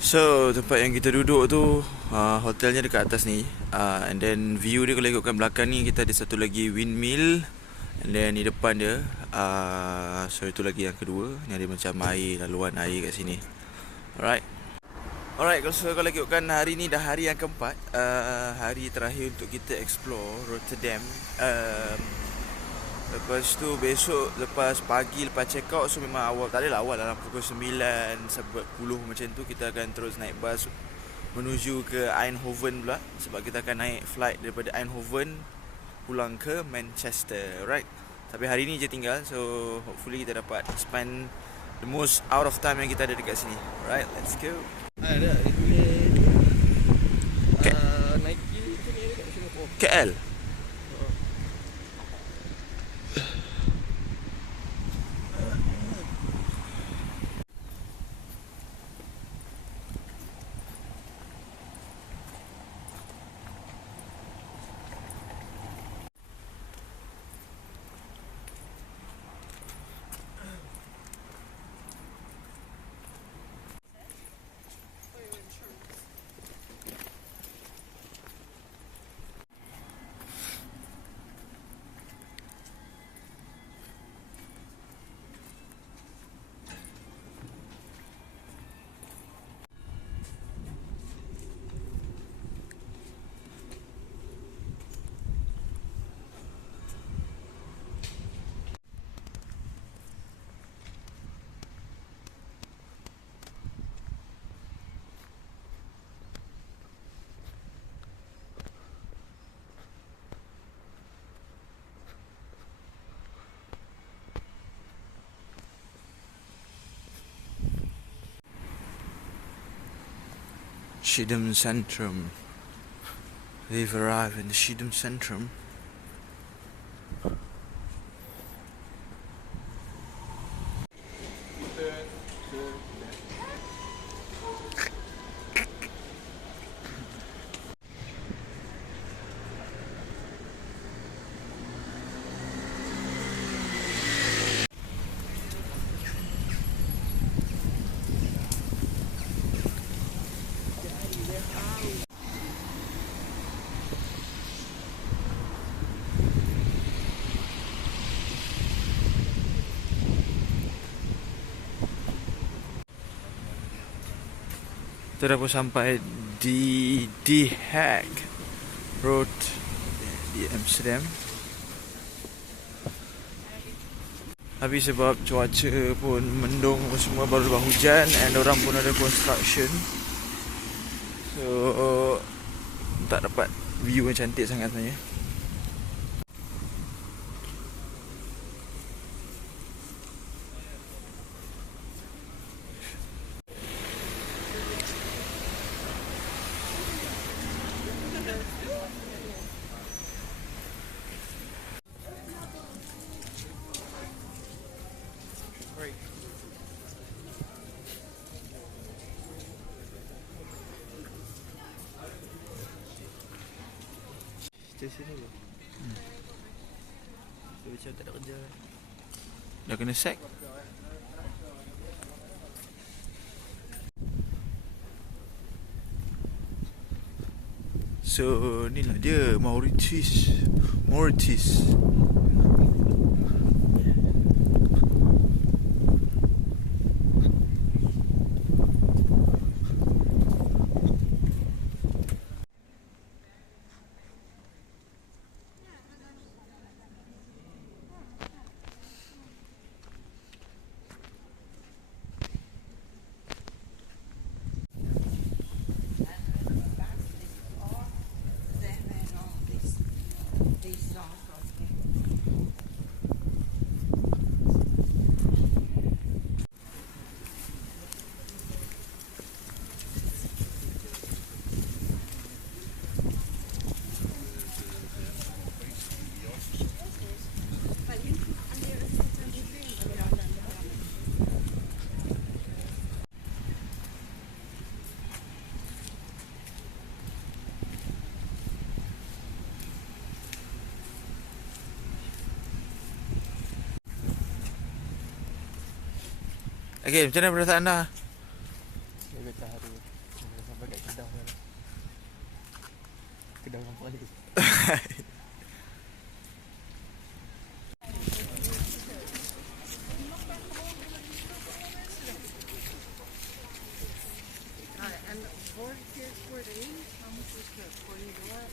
So tempat yang kita duduk tu hotelnya dekat atas ni, and then view dia kalau ikutkan belakang ni, kita ada satu lagi windmill, and then di depan dia so itu lagi yang kedua. Ni ada macam air, laluan air kat sini. Alright, kalau ikutkan hari ni dah hari yang keempat, hari terakhir untuk kita explore Rotterdam. Lepas tu besok, lepas pagi, lepas check out, so memang awal, tak adalah awal, dalam pukul 9 sampai 10 macam tu, kita akan terus naik bas menuju ke Eindhoven pula. Sebab kita akan naik flight daripada Eindhoven pulang ke Manchester, right? Tapi hari ni je tinggal, so hopefully kita dapat spend the most out of time yang kita ada dekat sini. Alright, let's go. Ada, dia punya Nike tu ni dekat Singapore. KL. Schiedam Centrum. We've arrived in the Schiedam Centrum. Kita dah pun sampai di The Hague Road di Amsterdam. Tapi sebab cuaca pun mendung, semua baru lepas hujan, and orang pun ada construction, so tak dapat view yang cantik sangat sebenarnya. Sini dulu. Macam tak ada kerja. Dah kena sack. So inilah dia Mauritius. Okay, macam mana perasaan anda? Dia kata haru. dah nampak ni. And for here for the how much is the for you what?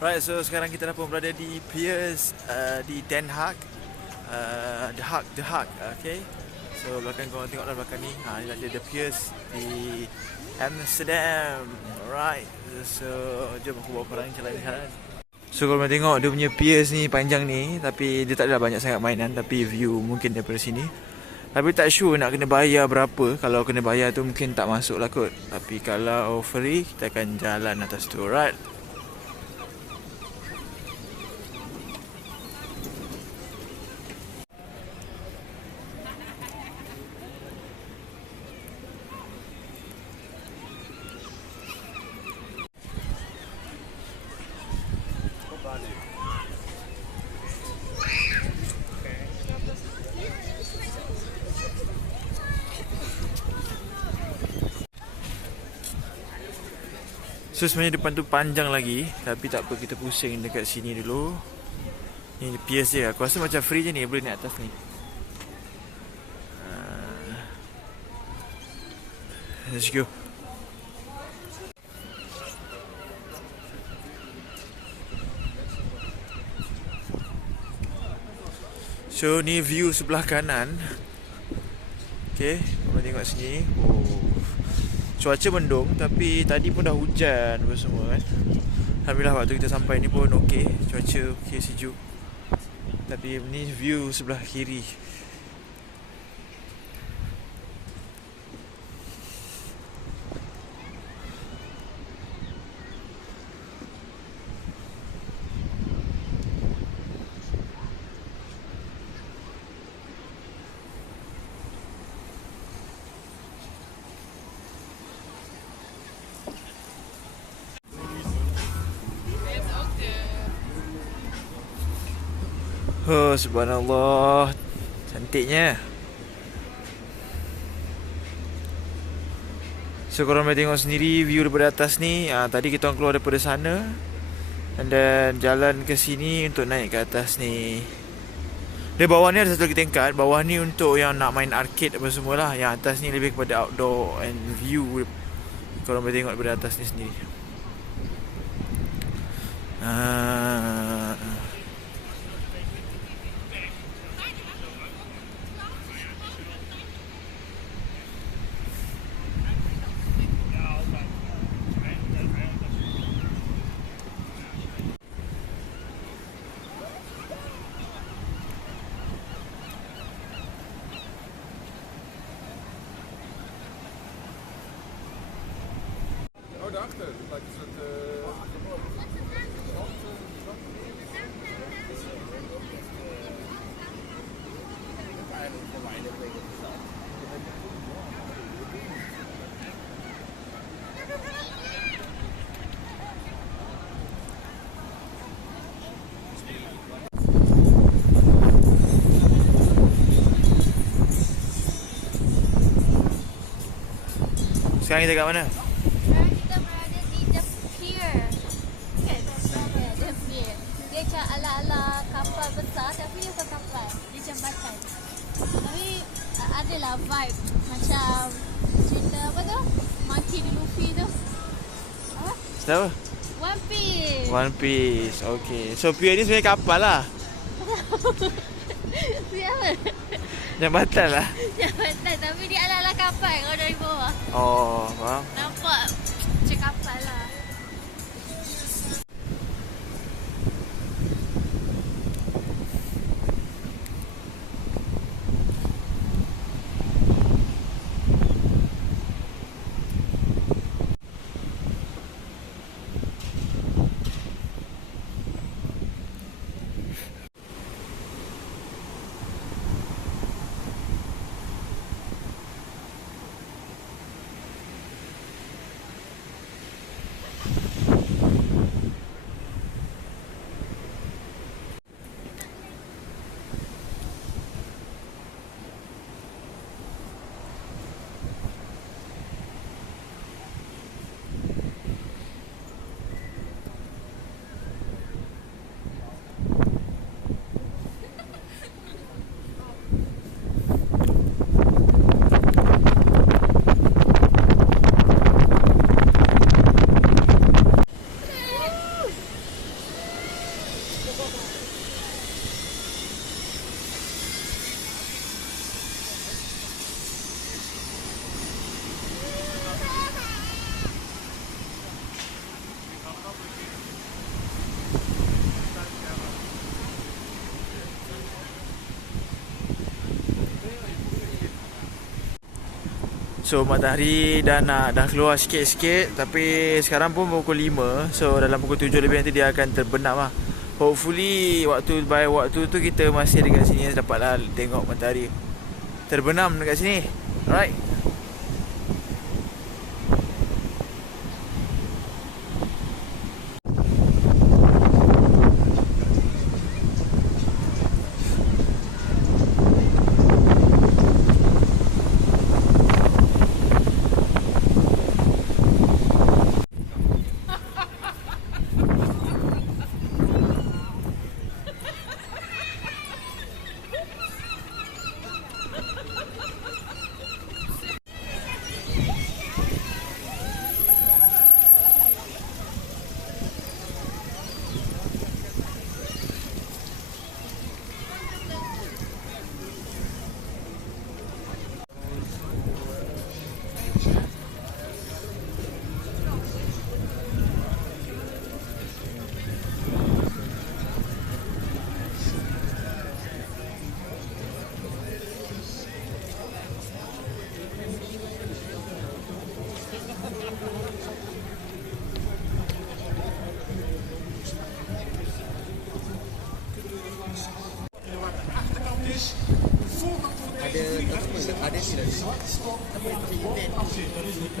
Right, so sekarang kita dah pun berada di Piers di Den Haag. The Haag, okay. So belakang korang tengok dah belakang ni. Ni lah dia The Piers di Amsterdam. Alright. So jom aku bawa korang jalan ni sekarang. So kalau korang tengok dia punya piers ni panjang ni, tapi dia tak ada banyak sangat mainan, tapi view mungkin daripada sini. Tapi tak sure nak kena bayar berapa. Kalau kena bayar tu mungkin tak masuk lah kot. Tapi kalau free kita akan jalan atas tu. Alright. So sebenarnya depan tu panjang lagi, tapi tak apa, kita pusing dekat sini dulu. Ni piers je. Aku rasa macam free je ni, boleh naik atas ni. Let's go. So ni view sebelah kanan. Okay, korang tengok sini. Cuaca mendung, tapi tadi pun dah hujan apa semua kan. Alhamdulillah waktu kita sampai ni pun okey, cuaca okey, sejuk. Tapi ni view sebelah kiri. Oh, subhanallah. Cantiknya. So korang boleh tengok sendiri view daripada atas ni. Tadi kita orang keluar daripada sana, and then jalan ke sini untuk naik ke atas ni. Di bawah ni ada satu lagi tingkat. Bawah ni untuk yang nak main arcade apa semualah. Yang atas ni lebih kepada outdoor and view. Korang boleh tengok daripada atas ni sendiri. Daarachter, like is het... Sekarang kita kat mana? Sekarang kita berada di The Pier. The Pier. Dia macam ala-ala kapal besar, tapi dia bukan kapal. Dia jambatan. Tapi adalah vibe macam cerita apa tu? Monkey D. Luffy tu. Apa? Cerita apa? One Piece. One Piece. Okay. So pier ni sebenarnya kapal lah. Siapa? Jambatan lah. Jambatan, tapi dia ala-ala kapal kalau dari bawah. Oh, faham. Nampak macam kapal lah. So matahari dah keluar sikit-sikit, tapi sekarang pun pukul 5. So dalam pukul 7 lebih nanti dia akan terbenam lah. Hopefully waktu tu kita masih dekat sini, dapatlah tengok matahari terbenam dekat sini. Alright.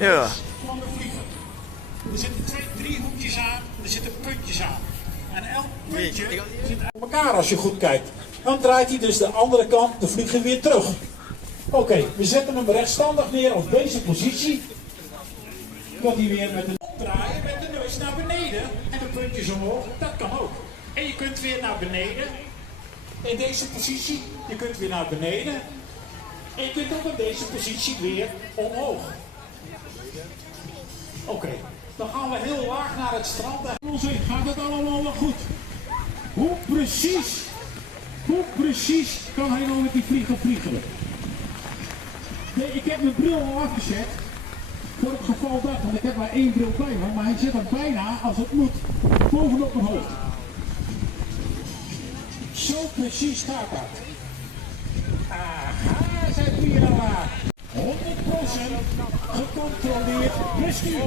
Ja. Er zitten 3 hoekjes aan, er zitten puntjes aan. En elk puntje zit aan elkaar als je goed kijkt. Dan draait hij dus de andere kant de vlieger weer terug. Oké, we zetten hem rechtstandig neer op deze positie. Dan hij weer met de draaien met de neus naar beneden en de puntjes omhoog. Dat kan ook. En je kunt weer naar beneden. In deze positie, je kunt weer naar beneden. En je kunt ook in deze positie weer omhoog. Oké, dan gaan we heel laag naar het strand. En gaat het allemaal wel goed? Hoe precies kan hij nou met die vlieger vliegen? Nee, ik heb mijn bril al afgezet. Voor het geval dat, want ik heb maar 1 bril bij me. Maar hij zit er bijna, als het moet, bovenop mijn hoofd. Zo precies gaat dat. Aha, zijn we hier al aan. 100% gecontroleerd bestuur.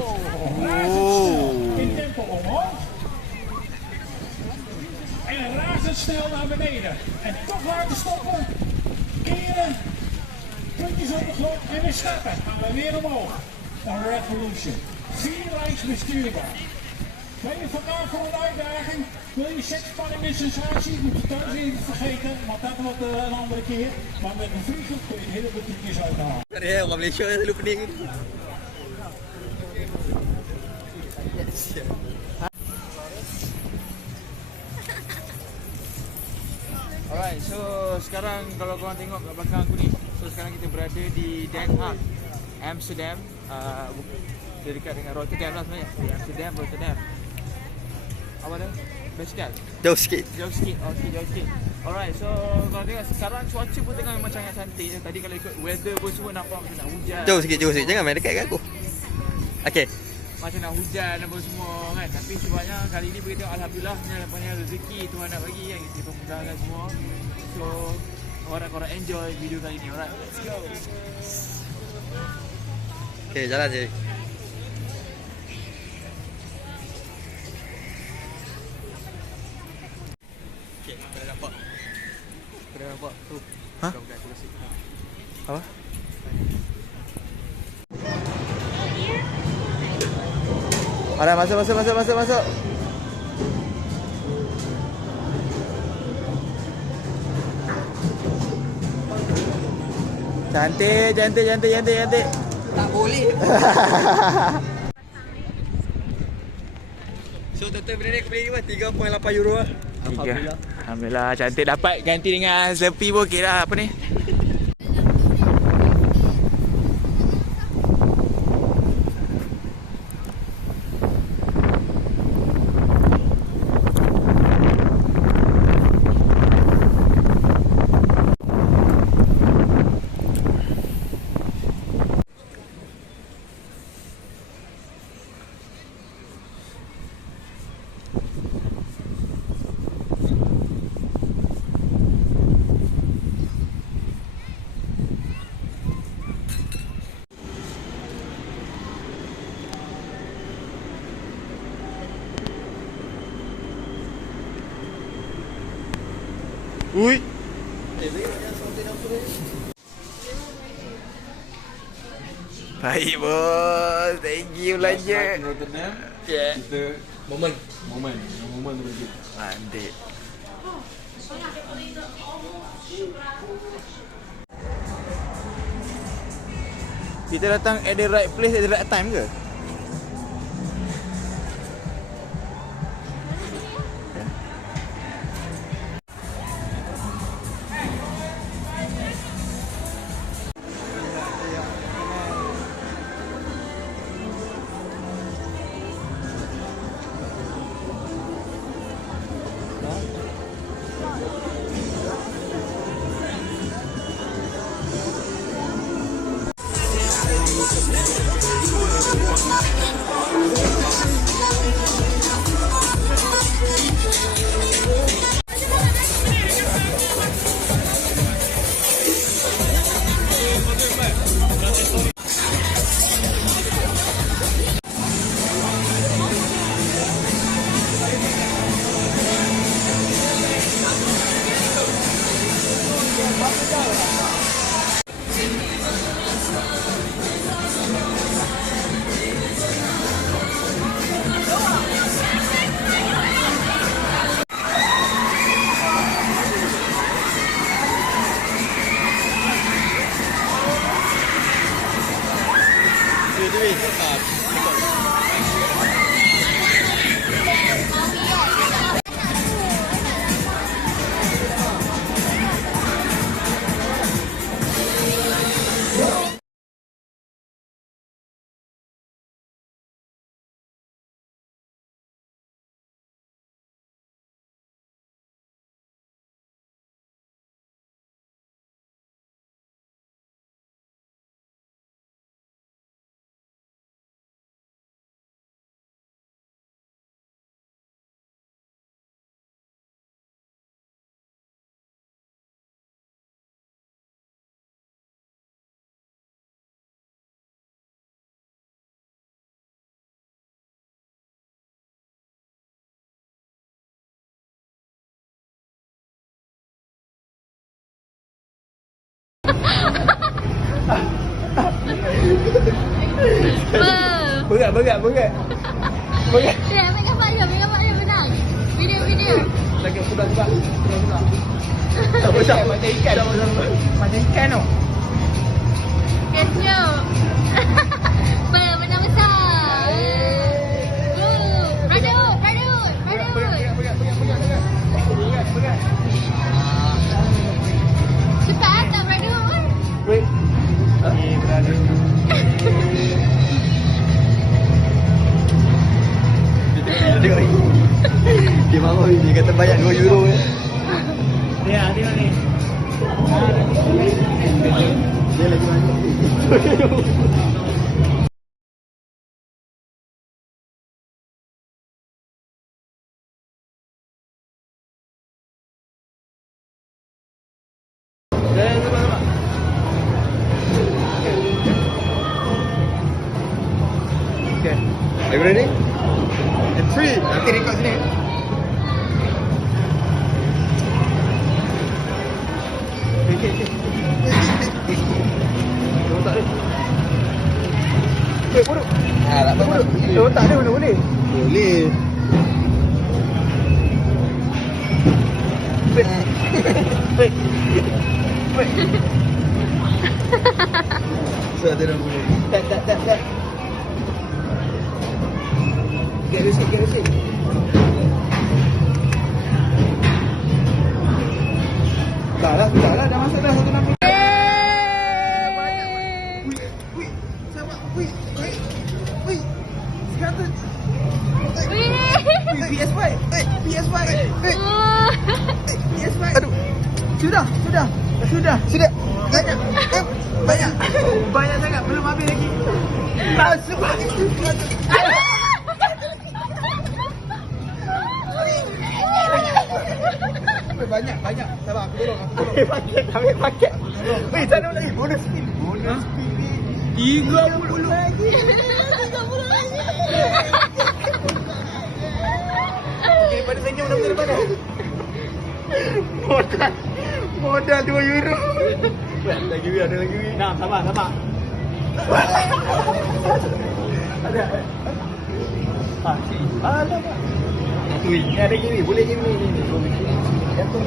Razendsnel in tempo omhoog. En razendsnel naar beneden. En toch laten stoppen. Keren. Puntjes op de grond en weer starten. Gaan we weer omhoog. Een revolution. 4 lijns bestuurbaar. Ben je vandaag voor een uitdaging? Wil je seksspanning en sensatie? Moet je thuis even vergeten, want dat wordt een andere keer. Maar met een vlieger kun je heel veel trucjes uithalen. Ja, orang Malaysia yang selalu pening. Alright, so sekarang kalau korang tengok kat belakang aku ni, so sekarang kita berada di Den Haag, Amsterdam. Dia dekat dengan Rotterdam lah sebenarnya. Di Amsterdam, Rotterdam. Apa tu? Vertikal? Jauh sikit. Jauh sikit. Oh, jauh sikit. Alright, so kalau tengok sekarang cuaca pun tengah memang sangat cantik. Tadi kalau ikut weather pun semua nampak macam nak hujan. Jauh sikit. Jangan main dekat kat aku. Okey. Macam nak hujan apa semua kan. Tapi sebabnya kali ni beritahu alhamdulillah banyak rezeki Tuhan nak bagi kan. Kita memudahkan semua. So korang enjoy video kali ni. Alright, let's go. Okey, jalan je. Okey, dah nampak. Dah nampak tu. Ha? Bukan kursi. Apa? Ada masuk. Cantik. Tak boleh. So total benda ni aku beli ni 3.8 euro lah. Alhamdulillah cantik, dapat ganti dengan Slurpee pun okey lah. Apa ni? Ui. Baik bos. Thank you belanja. Yeah. Kita Moment. moment tu lagi. Mantap. Kita datang at the right place at the right time ke? Berat. Ya, ambil gambar dia menang. Video. Lagi sudah. Tak macam ikan. Macam ikan tau. Kecil. Benar besar. Brotherhood. Berat. Cepat tak brotherhood? Wait. Berada. Dia marah dia kata bayar 2 euro je. Dia tengok ni. Dia lagi banyak. Okay. Are you ready? And 3. Nanti record sini. Okay. Letak dia. Bodoh. Tak apa. Letak dia mana boleh? Boleh. Wait. So ada dah boleh. Tak. Get receipt. Dah masuk dah 160. Wih. Sabar. Wih. Kata. PS5. PS5. Aduh. Sudah. Banyak sangat. Belum habis lagi. Sebab. Banyak. Sabar, aku tolong. Ambil paket. Weh, sana lagi. Bonus spin ni. 30 lagi. Daripada senyum dah daripada. Modal 2 euro. Ada lagi. Nah, sabar. Ada. Sini. Alamak. Ni ada gini, boleh gini. Jatuh.